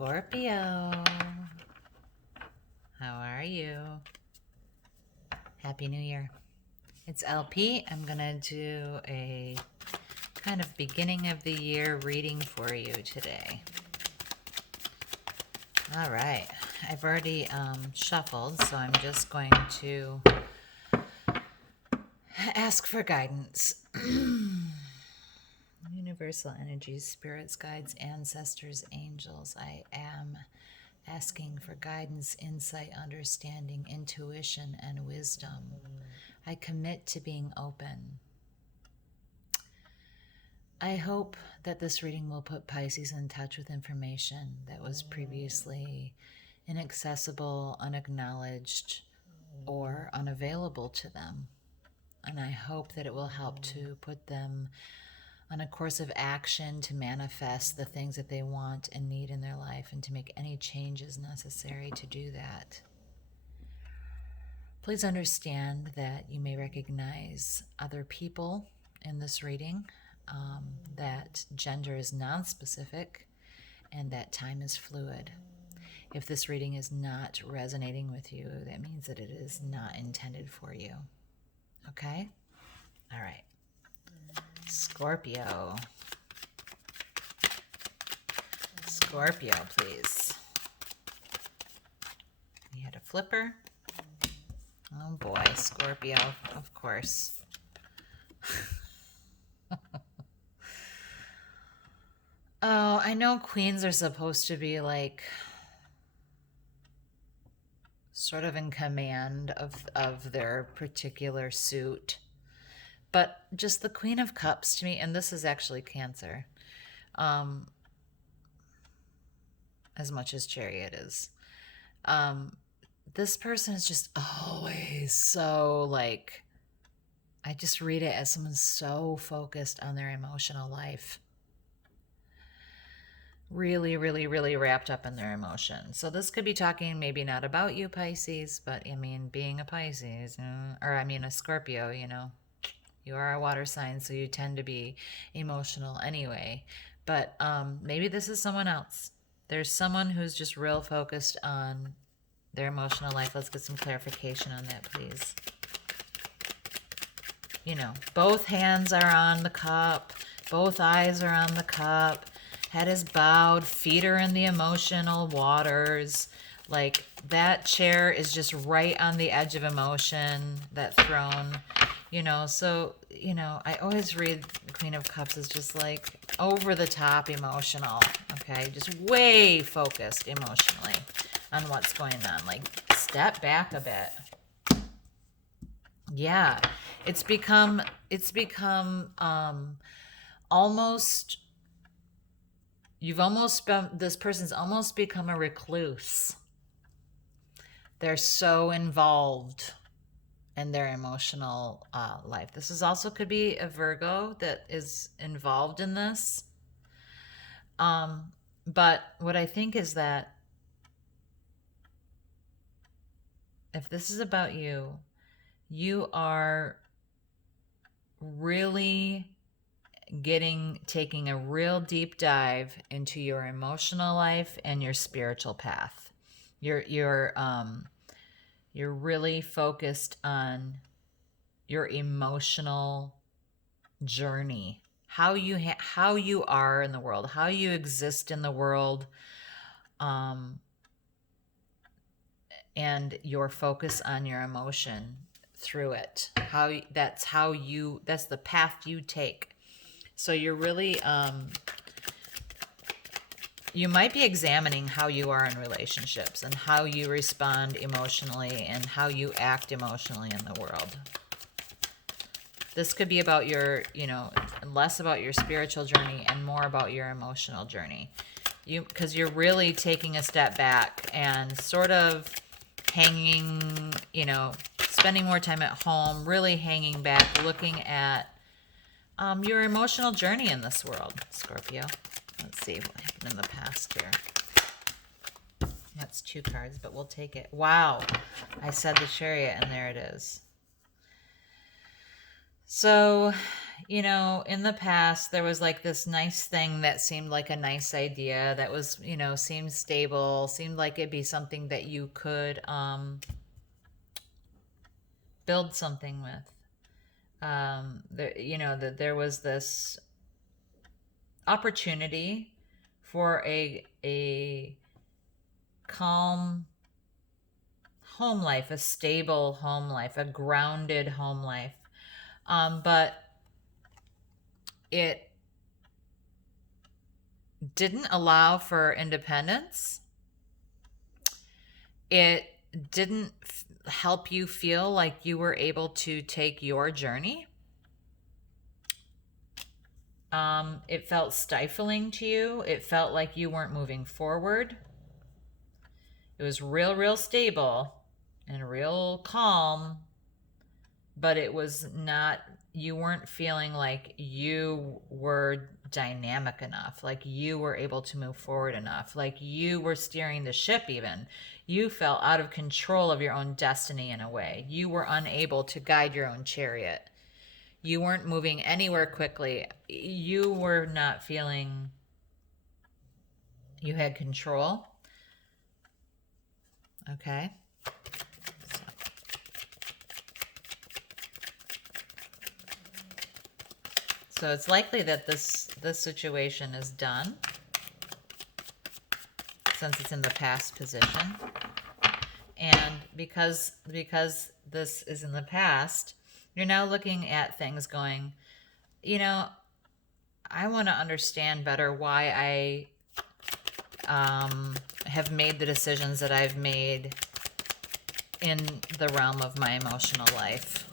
Scorpio, how are you? Happy New Year. It's LP. I'm going to do a kind of beginning of the year reading for you today. All right. I've already shuffled, so I'm just going to ask for guidance. Universal energies, spirits, guides, ancestors, angels, I am asking for guidance, insight, understanding, intuition, and wisdom. I commit to being open. I hope that this reading will put Pisces in touch with information that was previously inaccessible, unacknowledged, or unavailable to them. And I hope that it will help to put them on a course of action to manifest the things that they want and need in their life and to make any changes necessary to do that. Please understand that you may recognize other people in this reading, that gender is non-specific, and that time is fluid. If this reading is not resonating with you, that means that it is not intended for you. Okay? All right. Scorpio. Scorpio, please. You had a flipper? Oh boy, Scorpio, of course. Oh, I know queens are supposed to be like sort of in command of their particular suit. But just the Queen of Cups to me, and this is actually Cancer, as much as Chariot is. This person is just always so like, I just read it as someone so focused on their emotional life. Really, really, really wrapped up in their emotions. So this could be talking maybe not about you, Pisces, but I mean, being a Pisces, or I mean a Scorpio, you know. You are a water sign, so you tend to be emotional anyway. But maybe this is someone else. There's someone who's just real focused on their emotional life. Let's get some clarification on that, please. You know, both hands are on the cup. Both eyes are on the cup. Head is bowed. Feet are in the emotional waters. Like, that chair is just right on the edge of emotion, that throne. You know, so, you know, I always read Queen of Cups as just like over the top emotional, okay? Just way focused emotionally on what's going on. Like, step back a bit. Yeah, it's become almost, this person's almost become a recluse. They're so involved in their emotional life. This is also could be a Virgo that is involved in this. But what I think is that if this is about you, you are really taking a real deep dive into your emotional life and your spiritual path. You're really focused on your emotional journey, how you are in the world, how you exist in the world, and your focus on your emotion through it. That's the path you take. So you're really you might be examining how you are in relationships and how you respond emotionally and how you act emotionally in the world. This could be about your, you know, less about your spiritual journey and more about your emotional journey. Because you're really taking a step back and sort of hanging, you know, spending more time at home, really hanging back, looking at your emotional journey in this world, Scorpio. Let's see what happened in the past here. That's 2 cards, but we'll take it. Wow. I said the Chariot, and there it is. So, You know, in the past, there was like this nice thing that seemed like a nice idea that was, you know, seemed stable, seemed like it'd be something that you could build something with. You know, that there was this opportunity for a calm home life, a stable home life, a grounded home life. But it didn't allow for independence. It didn't help you feel like you were able to take your journey. It felt stifling to you. It felt like you weren't moving forward. It was real stable and real calm, but it was not, you weren't feeling like you were dynamic enough, like you were able to move forward enough, like you were steering the ship even. You felt out of control of your own destiny in a way. You were unable to guide your own chariot. You weren't moving anywhere quickly. You were not feeling you had control. Okay. So it's likely that this situation is done since it's in the past position. And because this is in the past, you're now looking at things going, you know, I want to understand better why I have made the decisions that I've made in the realm of my emotional life.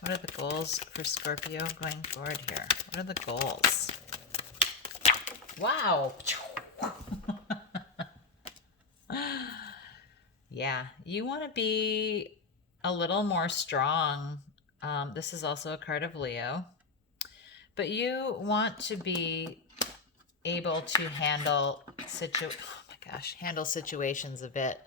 What are the goals for Scorpio going forward here? What are the goals? Wow. Yeah, you want to be a little more strong. This is also a card of Leo. But you want to be able to handle handle situations a bit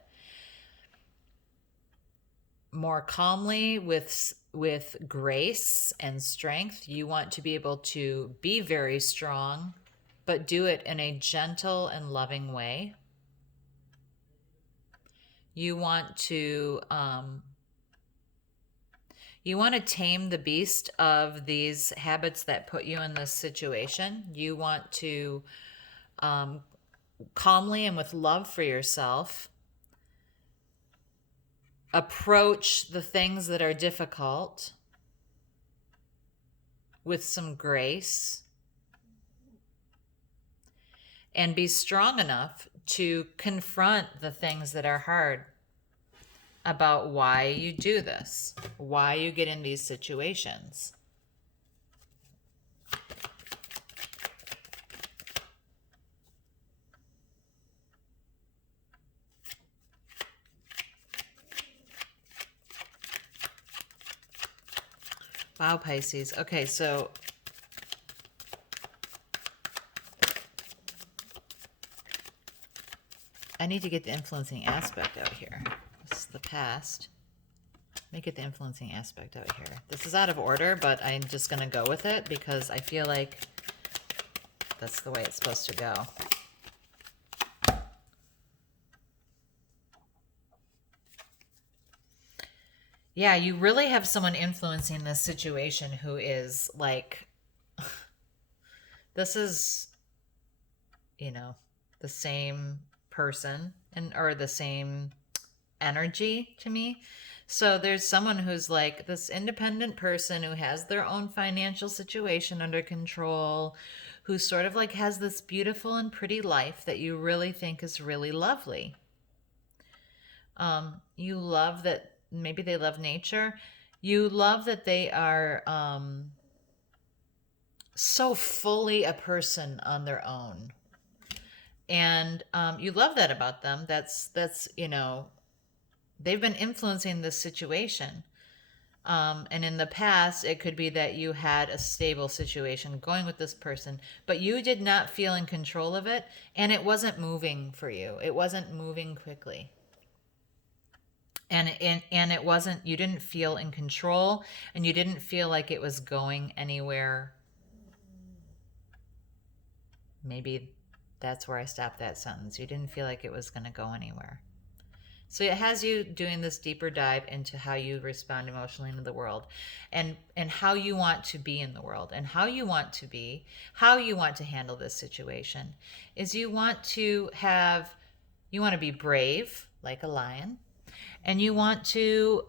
more calmly with grace and strength. You want to be able to be very strong, but do it in a gentle and loving way. You want to tame the beast of these habits that put you in this situation. You want to calmly and with love for yourself approach the things that are difficult with some grace and be strong enough to confront the things that are hard about why you do this, why you get in these situations. Wow, Pisces. Okay, so I need to get the influencing aspect out here. This is the past. Let me get the influencing aspect out here. This is out of order, but I'm just going to go with it because I feel like that's the way it's supposed to go. Yeah, you really have someone influencing this situation who is like, this is, you know, the same person or the same energy to me. So there's someone who's like this independent person who has their own financial situation under control, who sort of like has this beautiful and pretty life that you really think is really lovely. You love that maybe they love nature. You love that they are so fully a person on their own. And you love that about them. That's you know, they've been influencing this situation. And in the past, it could be that you had a stable situation going with this person, but you did not feel in control of it, and it wasn't moving for you. It wasn't moving quickly. And it wasn't, you didn't feel in control, and you didn't feel like it was going anywhere. Maybe that's where I stopped that sentence. You didn't feel like it was going to go anywhere. So it has you doing this deeper dive into how you respond emotionally into the world, and how you want to be in the world, and how you want to be, how you want to handle this situation. Is you want to be brave like a lion, and you want to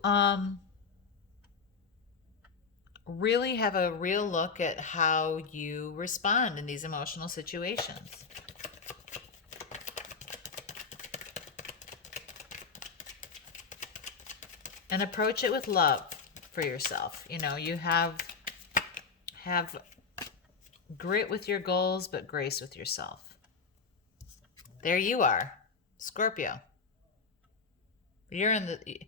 really have a real look at how you respond in these emotional situations. And approach it with love for yourself. You have grit with your goals, but grace with yourself. There you are, Scorpio. You're in the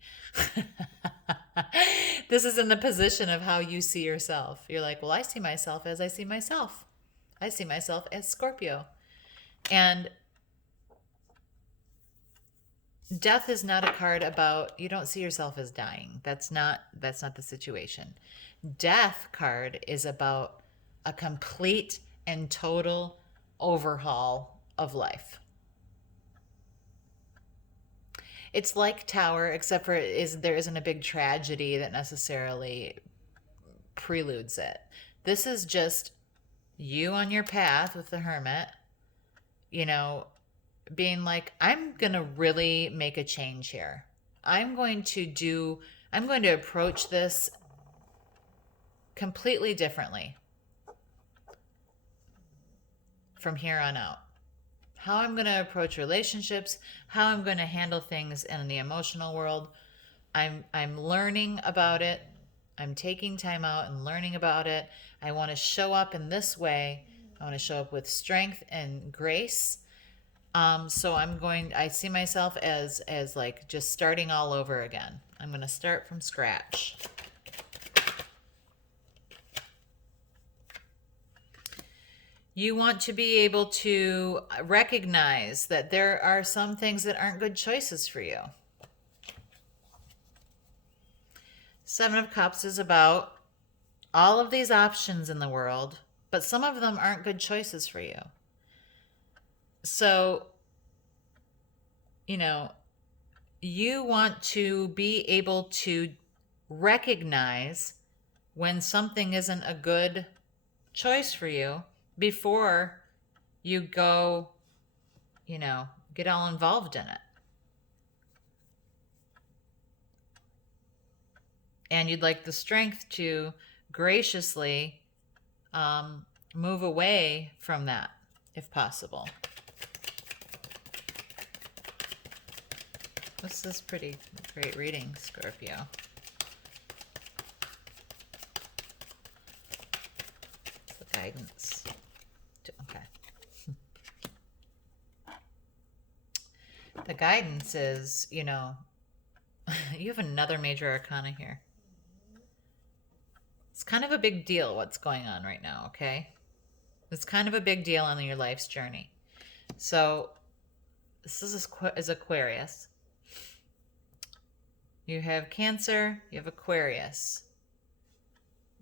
this is in the position of how you see yourself. You're like, well, I see myself as I see myself. I see myself as Scorpio. And death is not a card about, you don't see yourself as dying. That's not the situation. Death card is about a complete and total overhaul of life. It's like Tower, except for there isn't a big tragedy that necessarily preludes it. This is just you on your path with the Hermit, being like, I'm going to really make a change here. I'm going to approach this completely differently from here on out. How I'm going to approach relationships, how I'm going to handle things in the emotional world. I'm learning about it. I'm taking time out and learning about it. I want to show up in this way. I want to show up with strength and grace. So I see myself as like just starting all over again. I'm going to start from scratch. You want to be able to recognize that there are some things that aren't good choices for you. Seven of Cups is about all of these options in the world, but some of them aren't good choices for you. So, you want to be able to recognize when something isn't a good choice for you before you go, get all involved in it. And you'd like the strength to graciously move away from that, if possible. This is pretty great reading, Scorpio. The guidance. Okay. The guidance is, you have another major arcana here. It's kind of a big deal what's going on right now, okay? It's kind of a big deal on your life's journey. So this is Aquarius. You have Cancer, you have Aquarius,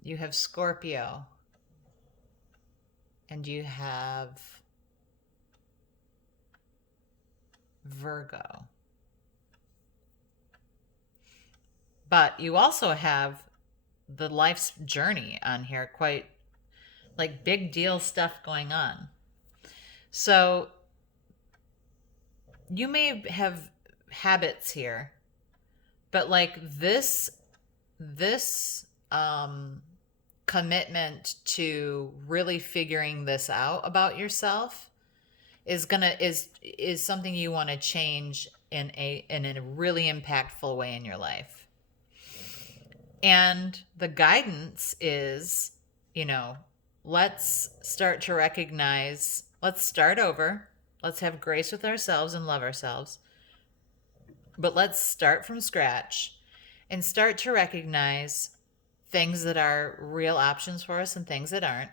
you have Scorpio, and you have Virgo. But you also have the life's journey on here, quite like big deal stuff going on. So you may have habits here, but like this commitment to really figuring this out about yourself is something you want to change in a really impactful way in your life. And the guidance is, let's start to recognize, let's start over. Let's have grace with ourselves and love ourselves. But let's start from scratch and start to recognize things that are real options for us and things that aren't.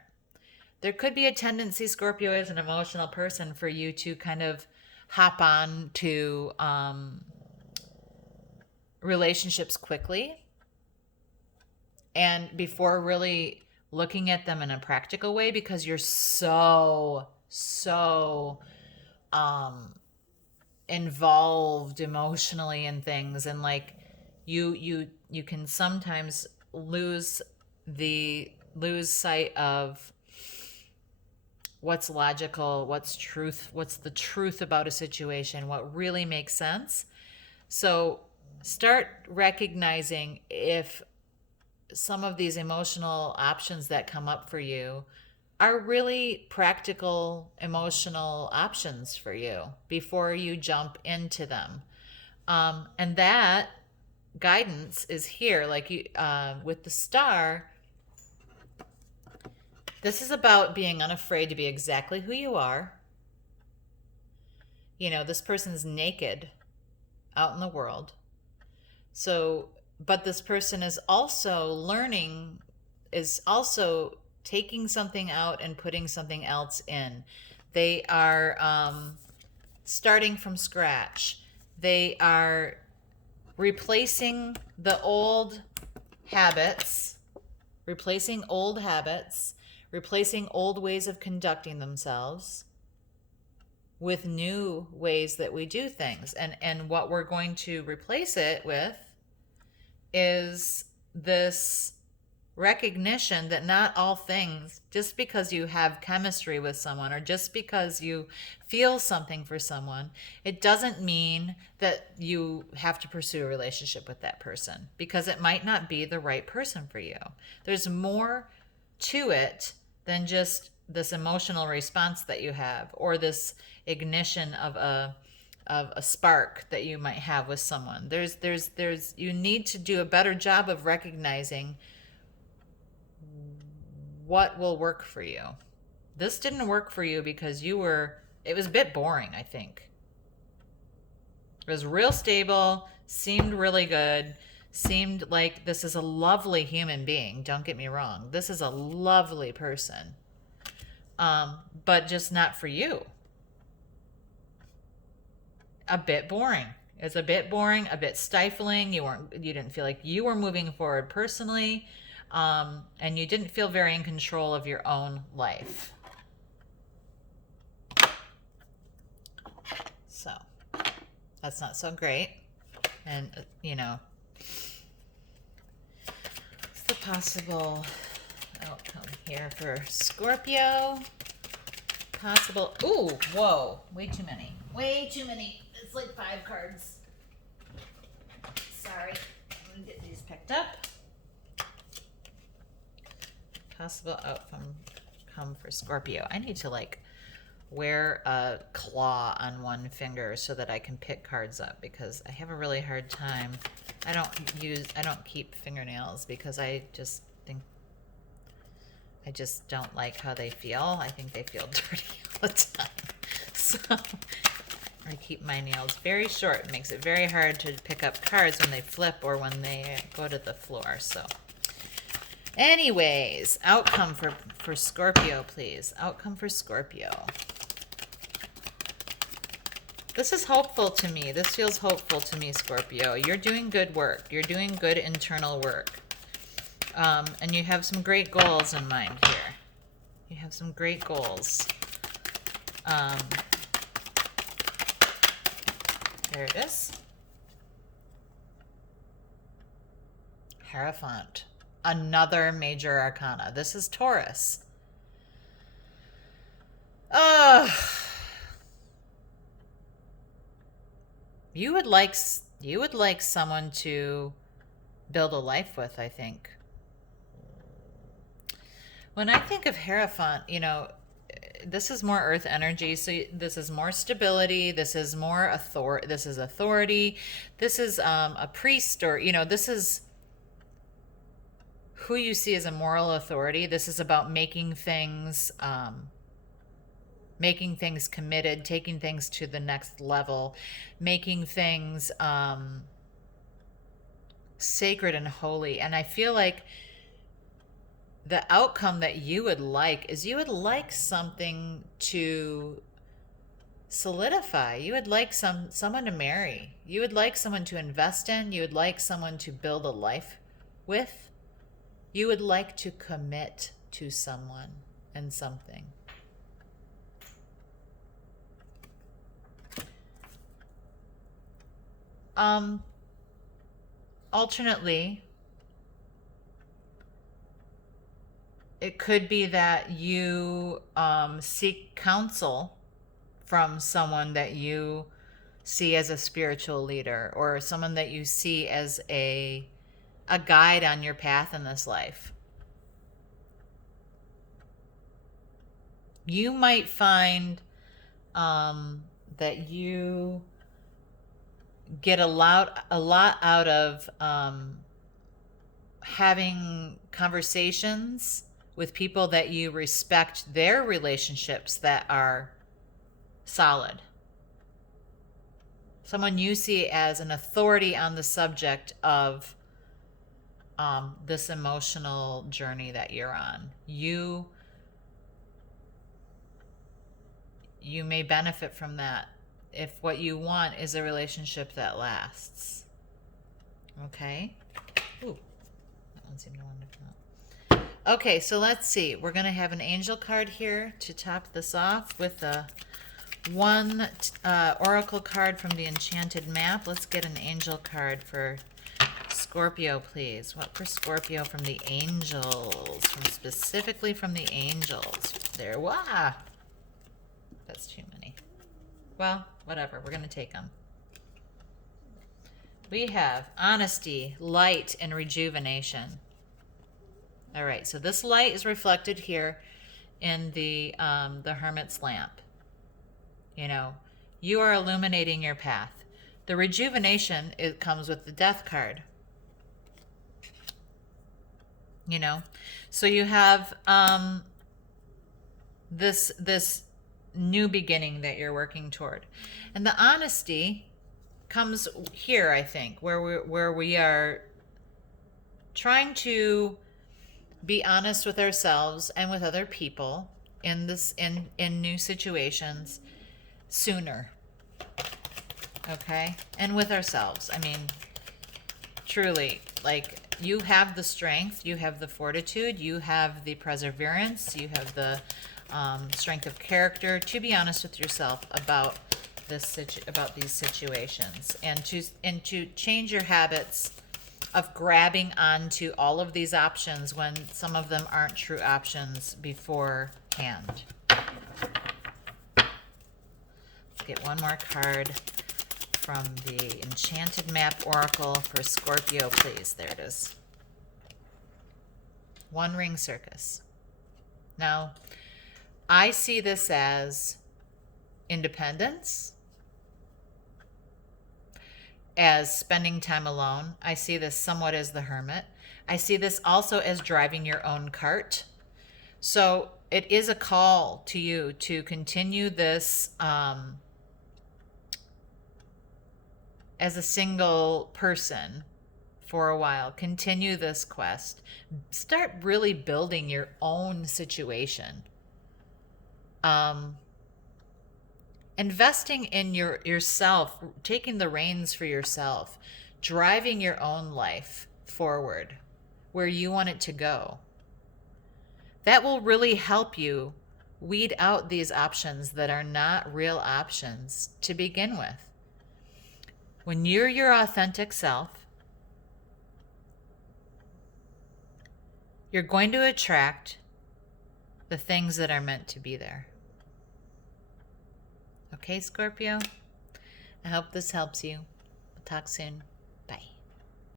There could be a tendency, Scorpio, as an emotional person, for you to kind of hop on to relationships quickly and before really looking at them in a practical way, because you're so involved emotionally in things, and like you can sometimes lose sight of what's logical, what's truth, what's the truth about a situation, what really makes sense. So start recognizing if some of these emotional options that come up for you are really practical emotional options for you before you jump into them. And that guidance is here, like you, with the star. This is about being unafraid to be exactly who you are. You know, this person's naked out in the world. So, but this person is also learning, is also taking something out and putting something else in. They are starting from scratch. They are replacing the old habits, replacing old habits, replacing old ways of conducting themselves with new ways that we do things. And what we're going to replace it with is this recognition that not all things, just because you have chemistry with someone or just because you feel something for someone, it doesn't mean that you have to pursue a relationship with that person, because it might not be the right person for you. There's more to it than just this emotional response that you have, or this ignition of a spark that you might have with someone. There's you need to do a better job of recognizing what will work for you. This didn't work for you because it was a bit boring, I think. It was real stable, seemed really good, seemed like this is a lovely human being. Don't get me wrong. This is a lovely person. But just not for you. A bit boring. It's a bit boring, a bit stifling. You didn't feel like you were moving forward personally. And you didn't feel very in control of your own life. So that's not so great. And, you know, it's the possible outcome here for Scorpio. Possible. Ooh, whoa. Way too many. Way too many. It's like 5 cards. Sorry. I'm going to get these picked up. Possible outcome for Scorpio. I need to like wear a claw on one finger so that I can pick cards up, because I have a really hard time. I don't keep fingernails because I just don't like how they feel. I think they feel dirty all the time. So I keep my nails very short. It makes it very hard to pick up cards when they flip or when they go to the floor. So anyways, outcome for Scorpio, please. Outcome for Scorpio. This is hopeful to me. This feels hopeful to me, Scorpio. You're doing good work. You're doing good internal work. And you have some great goals in mind here. You have some great goals. There it is. Hierophant. Another major arcana. This is Taurus. You would like someone to build a life with, I think. When I think of Hierophant, you know, this is more earth energy, so this is more stability, this is more authority, this is authority, this is a priest, or, you know, this is who you see as a moral authority. This is about making things committed, taking things to the next level, making things sacred and holy. And I feel like the outcome that you would like is you would like something to solidify. You would like someone to marry. You would like someone to invest in. You would like someone to build a life with. You would like to commit to someone and something. Alternately, it could be that you seek counsel from someone that you see as a spiritual leader, or someone that you see as a guide on your path in this life. You might find that you get a lot out of having conversations with people that you respect their relationships that are solid. Someone you see as an authority on the subject of this emotional journey that you're on. You may benefit from that if what you want is a relationship that lasts. Okay? Ooh, that one seemed to want to come out. Okay, so let's see. We're going to have an angel card here to top this off with one oracle card from the Enchanted Map. Let's get an angel card for Scorpio, please. What for Scorpio from the angels? Specifically from the angels. There, wow. That's too many. Well, whatever. We're going to take them. We have honesty, light, and rejuvenation. All right, so this light is reflected here in the Hermit's lamp. You know, you are illuminating your path. The rejuvenation, it comes with the Death card. You know, so you have this new beginning that you're working toward, and the honesty comes here, I think, where we are trying to be honest with ourselves and with other people in new situations sooner. Okay? And with ourselves. I mean, truly, like, you have the strength, you have the fortitude, you have the perseverance, you have the strength of character to be honest with yourself about these situations, and to change your habits of grabbing onto all of these options when some of them aren't true options beforehand. Let's get one more card from the Enchanted Map Oracle for Scorpio, please. There it is. One Ring Circus. Now, I see this as independence, as spending time alone. I see this somewhat as the Hermit. I see this also as driving your own cart. So it is a call to you to continue this as a single person for a while. Continue this quest. Start really building your own situation. Investing in yourself, taking the reins for yourself, driving your own life forward where you want it to go. That will really help you weed out these options that are not real options to begin with. When you're your authentic self, you're going to attract the things that are meant to be there. Okay, Scorpio? I hope this helps you. We'll talk soon.